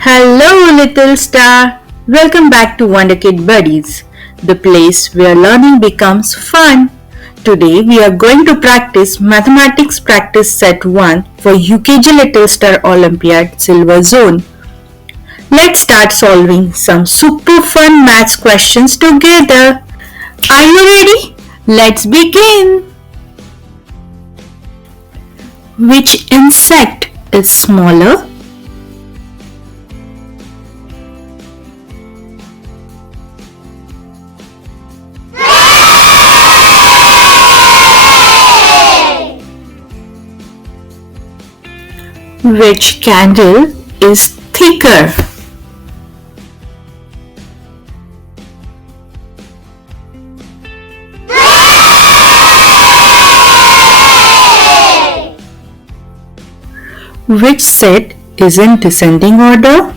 Hello, little star. Welcome back to WonderKidsBuddies, the place where learning becomes fun. Today, we are going to practice Mathematics Practice Set 1 for UKG Little Star Olympiad SilverZone. Let's start solving some super fun maths questions together. Are you ready? Let's begin. Which insect is smaller? Which candle is thicker? Which set is in descending order?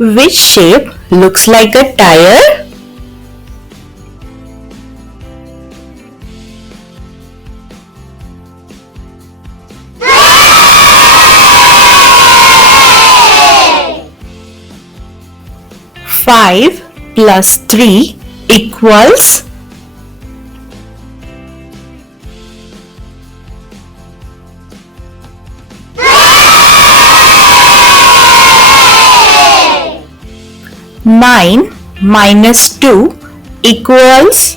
Which shape looks like a tire? Five plus 3 equals nine minus 2 equals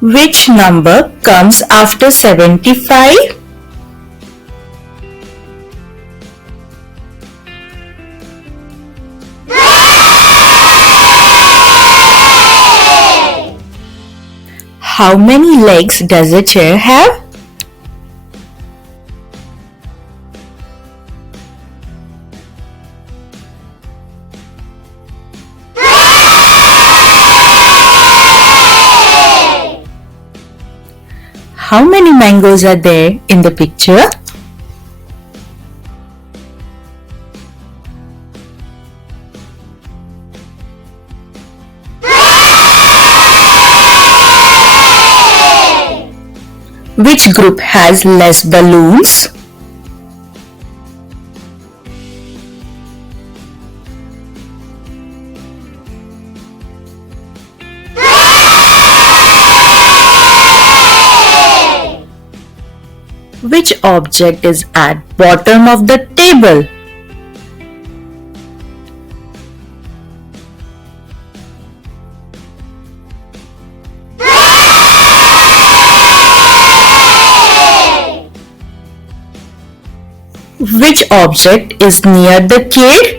which number comes after 75? How many legs does a chair have? How many mangoes are there in the picture? Which group has less balloons? Which object is at bottom of the table? Which object is near the kid?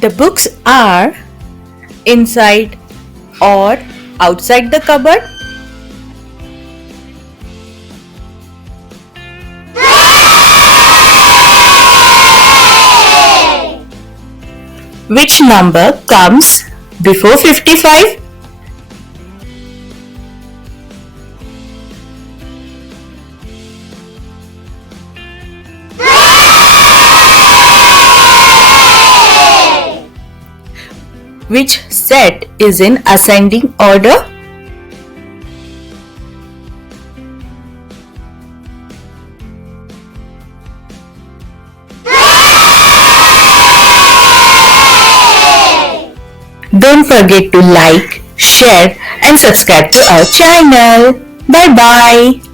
The books are inside or outside the cupboard? Which number comes before 55? Which set is in ascending order? Don't forget to like, share and subscribe to our channel. Bye bye.